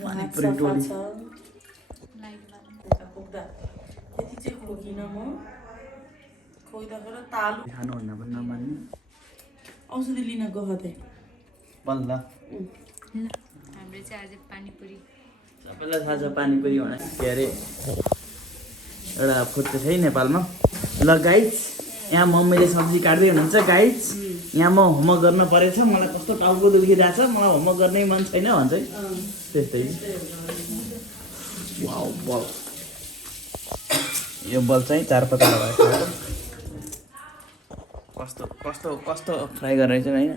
पानीपुरी टोली खानुहुन्न पनि नमान्ने औषधि लिन गएको थिएँ बल्ल हाम्रो चाहिँ आज पानीपुरी सबैलाई थाहा छ पानीपुरी भने के अरे एउटा फुड चाहिँ छ नेपालमा ल गाइज यहाँ मम्मीले सब्जी काट्दै हुनुहुन्छ गाइज यहाँ म होमवर्क गर्न परेछ मलाई कस्तो टाउको दुखिरहेछ मलाई होमवर्क गर्नै मन छैन भन्छ है त्यस्तै वाउ बल यो बल चाहिँ 4 पत्ता भएको कस्तो कस्तो कस्तो फ्राई गरेर चाहिँ हैन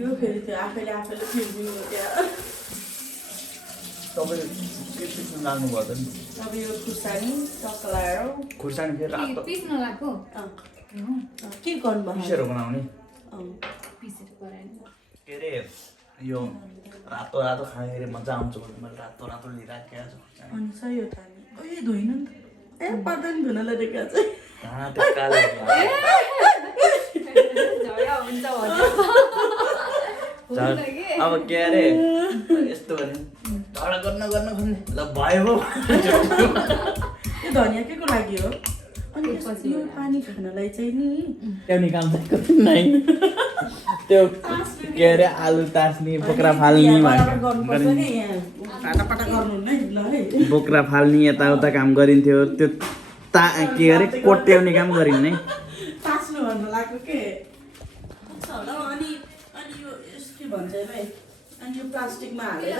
यो फेरि त्यो आफैले फिर्दिनु त्यहाँ तपाईले के पिस्नु लाग्नु भयो त नि अब यो खुर्सानी चक्लायो खुर्सानी फेरि रातो पिस्न लाग्यो के गर्नु भयो पिसेर बनाउने पिसेर गराएन के अरे यो रातो रातो खाँदाखेरि मजा आउँछ भने मैले रातो रातो लिइराखेको छु अनि सही हो त ओए धोइन नि त ए पर्दैन धुन लागेको चाहिँ कहाँ त्यो कालो झगडा हुन्छ अब के अरे यस्तो भने झगडा गर्न खोज्ने ल भयो यो धनिया के को लागि हो अनि यो पानी खानलाई चाहिँ नि त्यो काम चाहिँ नै त्यो के अरे आलु तास्ने बोक्रा फाल्ने गर्नुपर्छ नि यहाँ फाटाफाटा गर्नु नै ल है बोक्रा फाल्ने यताउता काम गरिन्थ्यो त्यो के अरे कोट्याउने काम गरिन् नै तास्नु भन्नु लाग्यो के हुन्छ होला अनि अनि यो के भन्छ है अनि यो प्लास्टिकमा हालेर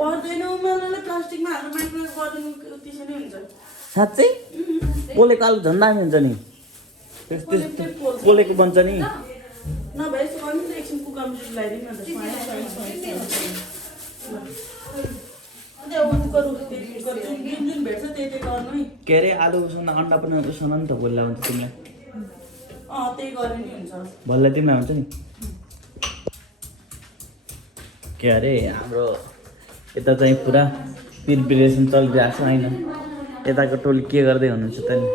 पर्दैन उमाल्नलाई प्लास्टिकमा हालेर माइक्रोवेभ गरिदिनु त्यसै नै हुन्छ साँच्चै पोलेको आलु झन् दामी हुन्छ नि पोलेको बन्छ नि नभए यस्तो गर्नु नि एकछिन कुकरमा लगाइदिनु अन्त जुन भेट्छ त्यही गर्नु है के अरे आलु उसँग अन्डा पनि उसँग नि त भोलिलाई हुन्छ तिमीलाई त्यही गरे नि हुन्छ भोलिलाई तिमीलाई हुन्छ नि के अरे हाम्रो यता चाहिँ पुरा प्रिपरेसन चलिरहेको छ होइन यताको टोली के गर्दै हुनुहुन्छ त नि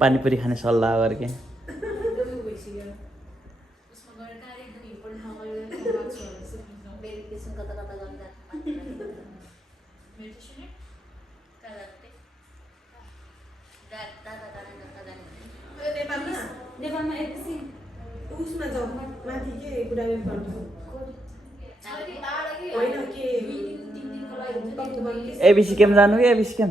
पानीपुरी खाने सल्लाह गर्के नेपालमा एकछिन उसमा जाऊ माथि के गुडाले होइन के एबिसी केम जानु कि एबिसी केम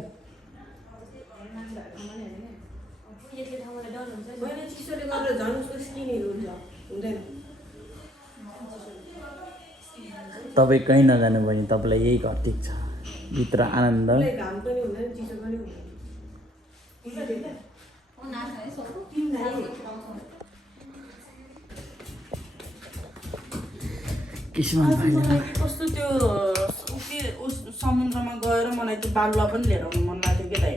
चिसोले गर्दा झन् उसको स्किनहरू हुन्छ हुँदैन तपाईँ कहीँ नजानु भने तपाईँलाई यही घर ठिक छ भित्र आनन्द घाम पनि हुँदैन चिसो पनि हुँदैन किस्मत कस्तो त्यो समुद्रमा गएर मलाई त्यो बालुवा पनि लिएर आउनु मन लाग्थ्यो के दाइ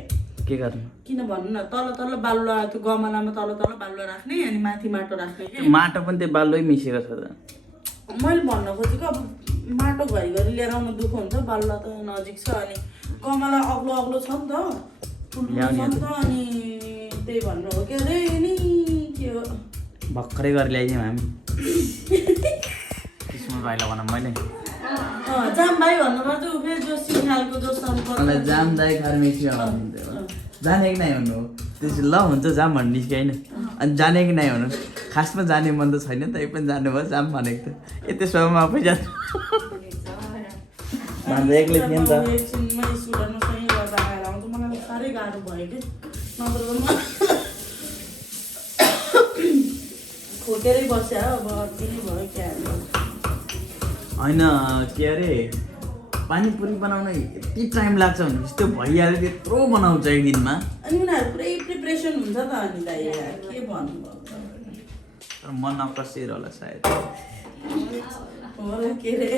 के गर्नु किन भन्नु न तल तल बालुवा त्यो गमलामा तल तल बालुवा राख्ने अनि माथि माटो राख्ने त्यो माटो पनि त्यो बालुवै मिसेको छ त मैले भन्न खोजेको अब माटो घरिघरि लिएर आउनु दुःख हुन्छ बालुवा त नजिक छ अनि गमला अग्लो अग्लो छ नि त ठुल्ठुलो छ नि त अनि त्यही भन्नु हो के अरे नि के हो भर्खरै गरेर ल्याइदियौँ हामी किस्मत भाइलाई भनौँ मैले जाम भाइ भन्नुपर्छ ऊ फेरि जो सिङ्गालको जो अन्त जाम दाइ फार्मेसी जाने कि नै भन्नु त्यसो ल हुन्छ जाम भन्नु निस्क्यो होइन अनि जाने कि नै भन्नु खासमा जाने मन त छैन त पनि जानुभयो जाम भनेको त त्यसमा आफै जानु भन्दा एक्लै थिएँ नि त एकछिनमा स्कुलमा सही गर्दा आएर आउँछ मलाई साह्रै गाह्रो भयो कि नत्र खोटेरै बस्यो अब अति नै भयो क्या होइन के अरे पानीपुरी बनाउन यति टाइम लाग्छ भने त्यो भइहाल्यो त्यत्रो बनाउँछ एक दिनमा अनि उनीहरू पुरै प्रिपरेसन हुन्छ त अनि दाइ के भन्नुभयो तर मन नकसेर होला सायद होला के अरे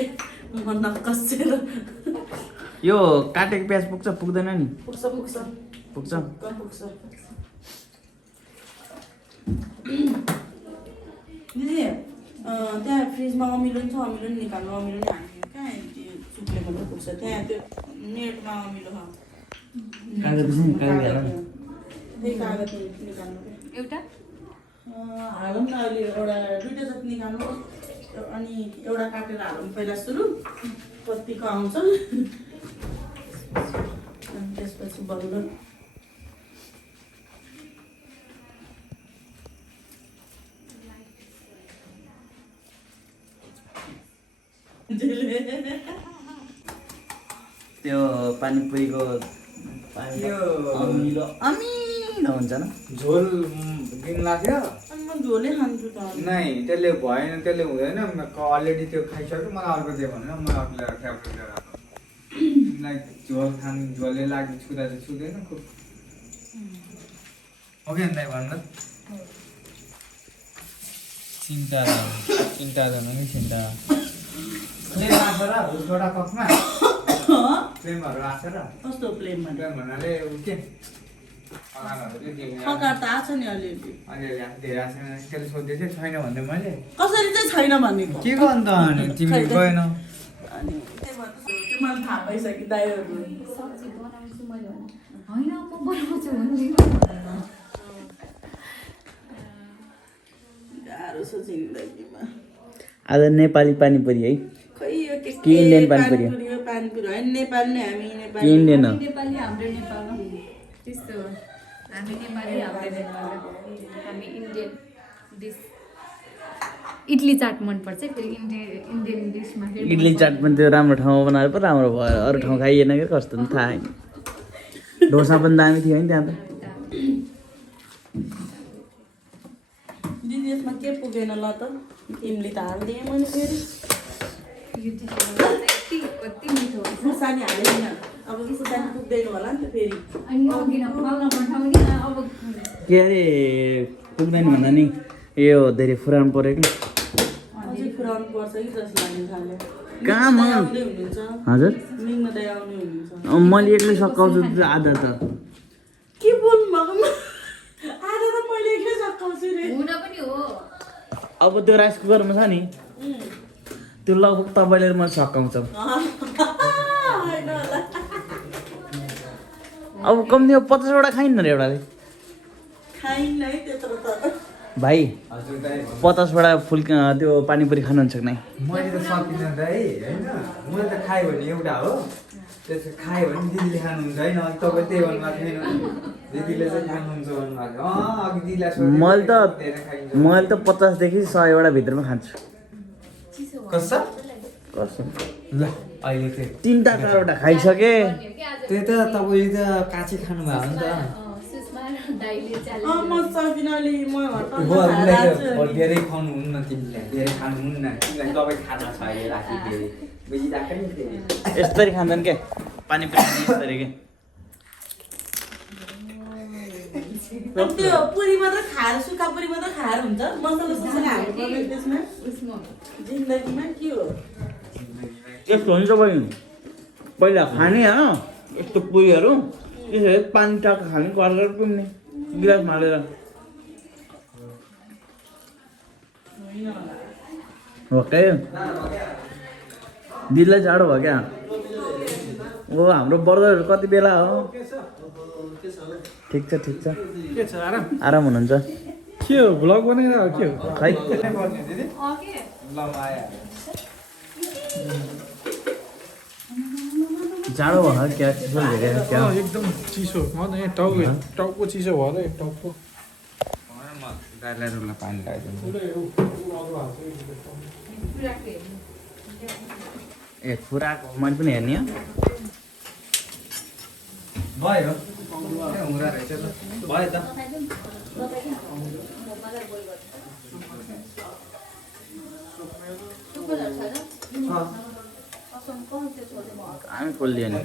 मन नकसेर यो काटेको प्याज पुग्छ पुग्दैन नि पुग्छ पुग्छ पुग्छ पुग्छ दिदी त्यहाँ फ्रिजमा अमिलो नि छ, अमिलो नि निकाल्नु, अमिलो नि हाल्नु कहाँ त्यो सुक्ने मात्रै पुग्छ त्यहाँ त्यो नेटमा अमिलो छ कागज चाहिँ निकाल्नु होला। त्यही कागज निकाल्नु एउटा हालौँ न अहिले एउटा दुईवटा जति निकाल्नु अनि एउटा काटेर हालौँ पहिला सुरु कतिको आउँछ अनि त्यसपछि बल्ल त्यो पानीपुरीको पानी अमिलो अमिलो हुन्छ न। झोल दिन लाग्यो अनि म झोलै खान्छु त नै त्यसले भएन, त्यसले हुँदैन। अलरेडी त्यो खाइसक्यो, मलाई अर्को दियो भनेर म अर्को फ्याब्रिक लिएर आएको। तिमीलाई झोल खानु झोलले लाग्यो छुँदा चाहिँ छुँदैन खुब ओके दाइ भन्नु चिन्ता चिन्ता नि चिन्ता प्लेन आएको र एउटा कपमा प्लेनहरू आएको र कस्तो प्लेनमा प्लेन भन्नाले के खकार त आएको छ नि अलिअलि धेरै आएको छैन। त्यसले सोध्दै थियो छैन भन्दै मैले कसरी चाहिँ छैन भनेको के गर्नु त अनि तिमी गएन अनि त्यही भएर त्यो मलाई थाहा पाइसक्यो दाइहरू सब्जी बनाउँछु मैले भने होइन म बनाउँछु भन्दै गाह्रो छ जिन्दगीमा आज नेपाली पानीपुरी है खै यो के इन्डियन पानीपुरी हो? यो पानीपुरी होइन नेपाली नै हामी के नेपाली इन्डियन हो? नेपाली हाम्रो नेपालमा त्यस्तो हो। हामी नेपाली हाम्रो नेपालमा हामी इन्डियन डिस इडली चाट मनपर्छ फेरि इन्डियन डिसमा फेरि इडली चाट पनि त्यो राम्रो ठाउँमा बनाएर पो राम्रो भयो, अरू ठाउँ खाइएन कि कस्तो पनि थाहा होइन। डोसा पनि दामी थियो नि त्यहाँ त। दिदी यसमा के पुगेन ल त इमली त हालिदिएँ मैले फेरि यो डिसमा यति कति मिठो हुन्छ खुर्सानी हालेन अब खुर्सानी पुग्दैन होला नि त फेरि अनि अघि नपाल्न पठाउने अब के अरे पुग्दैन भन्दा नि यो धेरै फुराउनु पऱ्यो कि। अझै फुराउनु पर्छ कि जस्तो लाग्न थाल्यो कहाँ म आउँदै हुनुहुन्छ हजुर मिङ्न दाइ आउने हुनुहुन्छ मैले एक्लै सकाउँछु आधा त। के बोल्नु भएको आज त मैले एक्लै सकाउँछु रे हुन पनि हो अब त्यो राइस कुकरमा छ नि त्यो लगभग तपाईँले र मैले सकाउँछ। होइन होला अब कम्तीमा 50वटा खाइन्न र एउटाले खाइन्न है त्यत्रो त भाइ। हजुर दाइ 50वटा फुल त्यो पानीपुरी खानुहुन्छ कि नै? मैले त सकिनँ दाइ होइन मैले त खाएँ भने एउटा हो त्यसो खाएँ भने दिदीले खानुहुन्छ होइन अनि तपाईँ त्यही भन्नुभएको थिएन दिदीले चाहिँ खानुहुन्छ भन्नुभएको अघि दिदीलाई सोधेँ, मैले धेरै खाइन्छ। त 50 देखि 100वटा भित्रमा खान्छु। कसो कसम ल अहिले चाहिँ 3टा 4वटा खाइसकेँ। त्यही त तपाईँले त काँची खानुभयो नि त सुषमा र दाइले च्यालेन्ज म सकिनँ अलि म धेरै खानुहुन्न तिमीले धेरै खानुहुन्न तिमीलाई तपाईँ खाना छ अहिले राति धेरै बुझिरहेको नि फेरि यसरी खाँदैन क्या पानीपुरी यसरी के। त्यो पुरी मात्र खाएर सुक्खा पुरी मात्र खाएर हुन्छ मसला ससला हाल्नु पर्ने त्यसमा उसमा जिन्दगीमा के हो यस्तो हुन्छ बहिनी पहिला खाने होइन यस्तो पुरीहरू त्यसरी पानी टाका खाने गरेर पुग्ने गिलासमा हालेर हो क्या। दिदीलाई जाडो भयो क्या ओ हाम्रो बर्दरहरू कति बेला हो? ठिक छ ठिक छ के छ आराम आराम हुनुहुन्छ? के हो भ्लग बनाइरहेको के हो खै दिदी ओके ल आयो जाडो भयो क्या चिसो भेटेर क्या एकदम चिसो म त यहाँ टाउको चिसो भएर टाउको म दाइलाई रुला पानी लगाइदिन्छु ए फुराको मैले पनि हेर्ने हो। भयो हुँदा रहेछ ल भयो त हामी खोलिदियो नि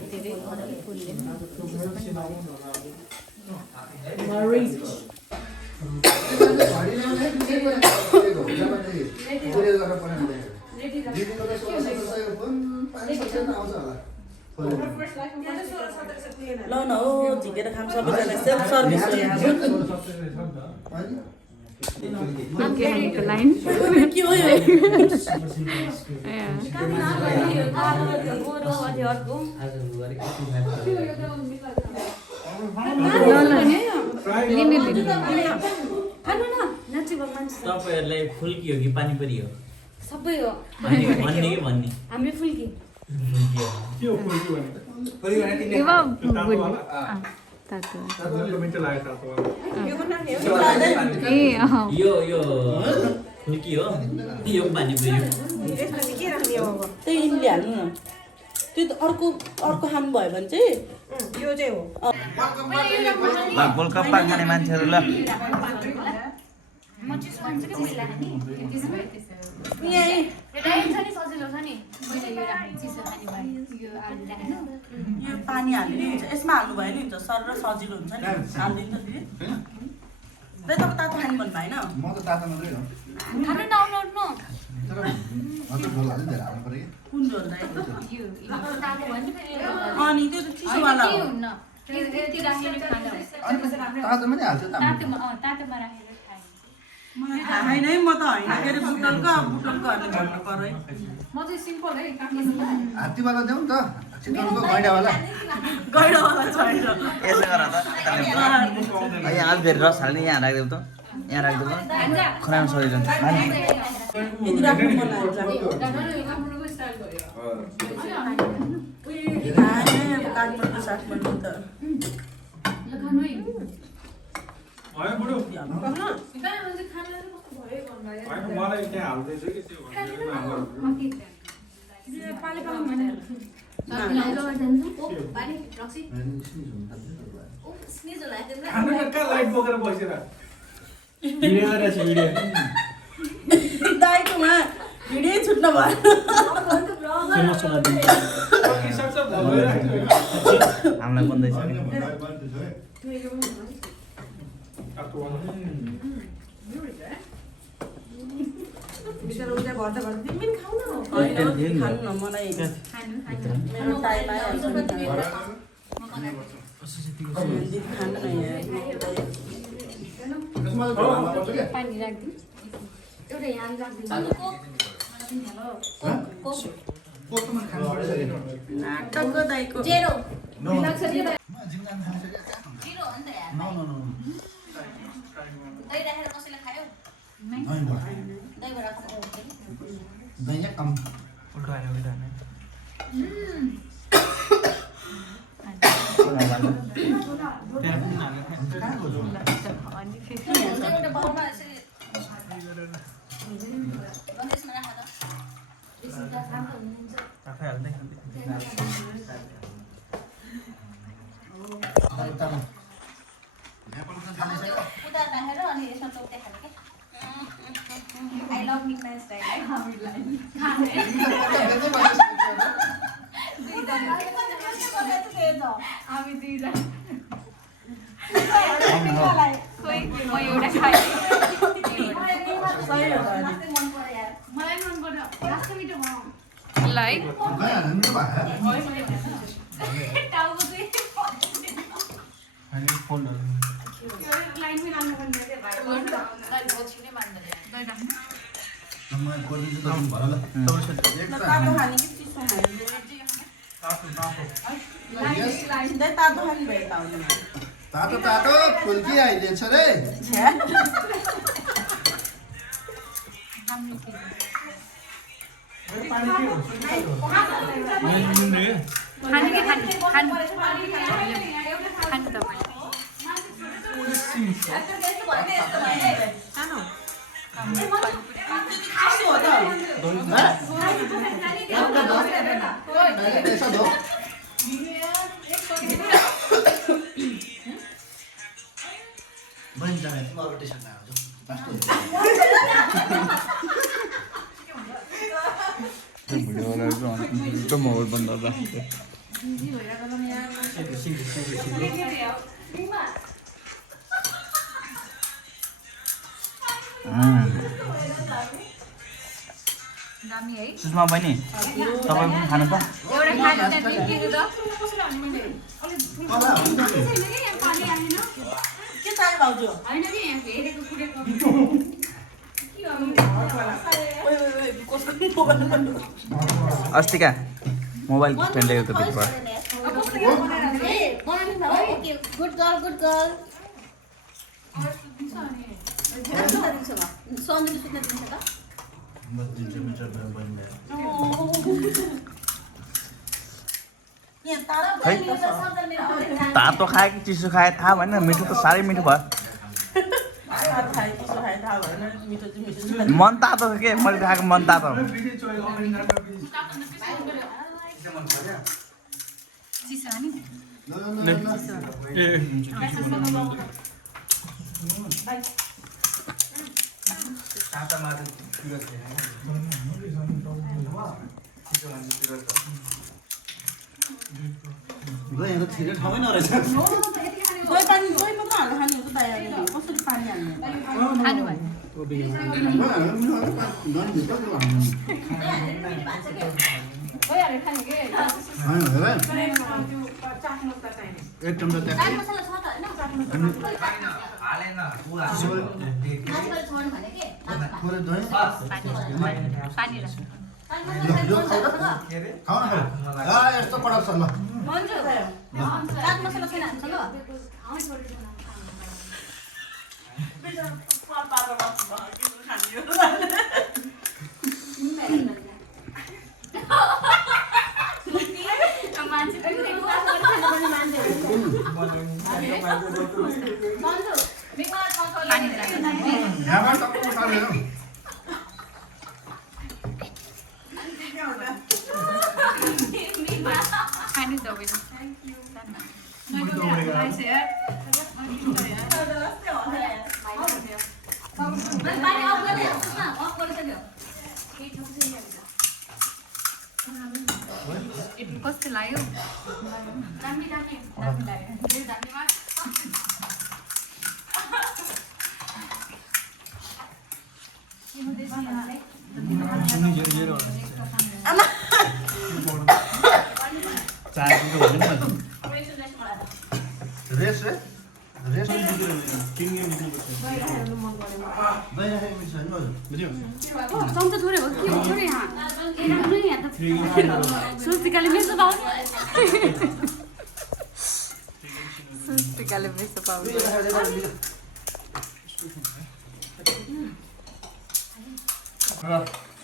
ल न हो झिकेर खाम सबैजना सेल्फ सर्भिस हो यहाँ फुल्की खानेको लाइन के हो यो तपाईँहरूलाई फुल्की हो कि पानीपुरी हो सबै हो भन्ने कि भन्ने हामी फुल्की के हो फुल्की भनेको? फुल्की भने तिमीले तातो तातो मिठो लाग्यो तातो। ए अँ यो फुल्की हो यो पानीपुरी हो त्यही यिनले हाल्नु न त्यो त अर्को खानु भयो भने चाहिँ यो चाहिँ हो ल गोलगप्पा खाने मान्छेहरू ल म चिज खान्छु कि मैले खाने त्यसो भए त्यसो यही एउटा छ नि सजिलो छ नि मैले यो राख्ने चिसो खाने भयो यो आलु राख्नु यो पानी हाल्नु हुन्छ यसमा हाल्नु भयो नि हुन्छ सर र सजिलो हुन्छ नि हालिदिनु त फेरि तपाईँ तातो खानु भन्नु भएन म त तातो मात्रै हो खानु नआउनु तर अझ झोल हाल्नु धेरै हाल्नु पर्यो कुन झोल दाइ यो तातो भयो नि फेरि अनि त्यो त चिसोवाला के हो हुन्न यति राखेर खाँदा अनि तातोमा नि हाल्छ तातोमा राखेर खाए मलाई थाहा छैन है म त होइन के अरे बुटलकोहरूले भन्नु पर्यो है म चाहिँ सिम्पल है हात्तीवाला देऊ नि त चिकनको गैँडावाला गैडावाला छैन यसो गर त यहाँ आज फेरि रस हाल्ने यहाँ राखिदेऊ त यहाँ राखिदेऊ त खनाउन सजिलो हुन्छ यति राख्नु मन लाग्छ काठमाडौँ साठमाडौँ त भयो बुढो होइन मलाई त्यहाँ हाल्दैछु कि त्यो खानु कहाँ लाइट बोकेर बसेर भिडियो गरेछ भिडियो दाइकोमा भिडियो छुट्न भयो हामीलाई बन्दैछ होइन खानु न मलाई मेरो टाइम आइहाल्छ दिदी खानु न यहाँ पानी राखिदिउँ एउटा यहाँ नाटकको दाइको दही कम I love midnight style. हामी दुईजना खोइ म एउटा खाएँ सही हो त मलाई मन पर्यो लास्ट मिठो भयो ल है टाउको चाहिँ लाइनमै राख्नुपर्ने तातो खाने कि चिसो खाने तातो खाने भयो त आउँदैन तातो तातो फुल्की आइदिएछ रे खाने के खाने खाने तपाईँ ऐसा दो बन जाए तुम और टी-शर्ट ना दो बस तो भिडियो बनाएको मोबाइल बन्द गर्दा दामी है सुषमा बहिनी तपाईँ पनि खानु त एउटा खानु त्यहाँ दिनु त के चाहियो भाउजू हैन नि यहाँ हेरेको कुरेको कसको मोबाइल अस्तिका मोबाइल स्ट्यान्ड ल्याएको त भित्रबाट okay good girl good girl सन्जुले सुत्न दिन्छ त तातो खायो कि चिसो खायो थाहा भएन मिठो त साह्रै मिठो भयो मन तातो छ के मैले खाएको मन तातो चिसो अनि यहाँ त छिटो ठाउँमै नरहेछ दही पानी दही मात्र हालेर खाने हो त दाइ कसरी पानी हाल्ने खानु भयो भइहाल्यो खानु के एक चम्चा चाट मसला छ त हैन हालेन आजकल छोड्नु भने के थोरै दही पानी राख यो खाऊ न यस्तो पडाउँछ ल मन्जु चाट मसला छैन हान्छ ल मान्छे पनि मान्छे मन्जु बिमा पानी राख यहाँबाट टक्क सार्दैन खानु तपाईँ पानी अफ गर्ने सुन अफ गरिसक्यो कस्तो लाग्यो दामी दामी दामी लाग्यो दामीमा रेस रे रेस चम्चा थोरै हो के थोरै यहाँ राम्रो यहाँ त सुस्तिकाले मेसो पाउनु सुस्तिकाले मेसो पाउनु र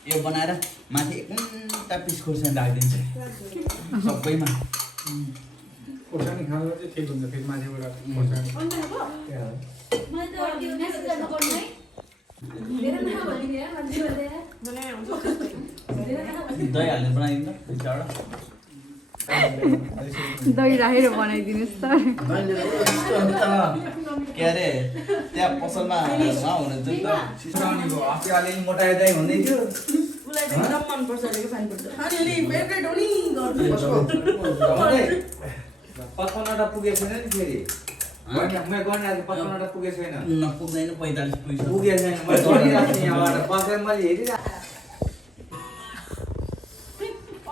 यो बनाएर माथि एकटा पिस खोर्सानी राखिदिन्छ सबैमा खोर्सानी खाँदा चाहिँ ठिक हुन्छ फेरि माथिबाट खोर्सानी दही हालेर बनाइदिनु त भित्रबाट दही राखेर बनाइदिनुहोस् त के अरे त्यहाँ पसलमा नहुने जुन त सिस्टाउनीको अस्ति अलिअलि मोटाइ दाइ भन्दै थियो उसलाई त एकदम मनपर्छ अरे के पानी पर्छ खानेले फेभरेट हो नि गर्नु 55 वटा पुगेको छैन नि फेरि मैले गर्ने आज 55 वटा पुगेको छैन पुग्दैन 45 पुगिसक्यो पुगेको छैन मैले गरिरहेको थिएँ यहाँबाट बसेर मैले हेरिरहेको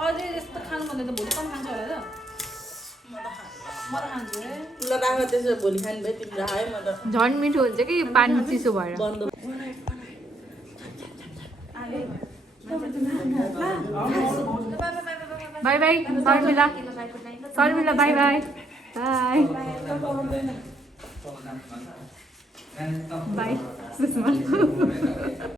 अझै यस्तो खानु भन्दा त भोलि कम खान्छ होला त म त खान्छु है ल राख त्यसो भोलि खाने भए तिमीले खायो म त झन् मिठो हुन्छ कि पानी चिसो भएर बन्द by by Sharmila by by by by Sushma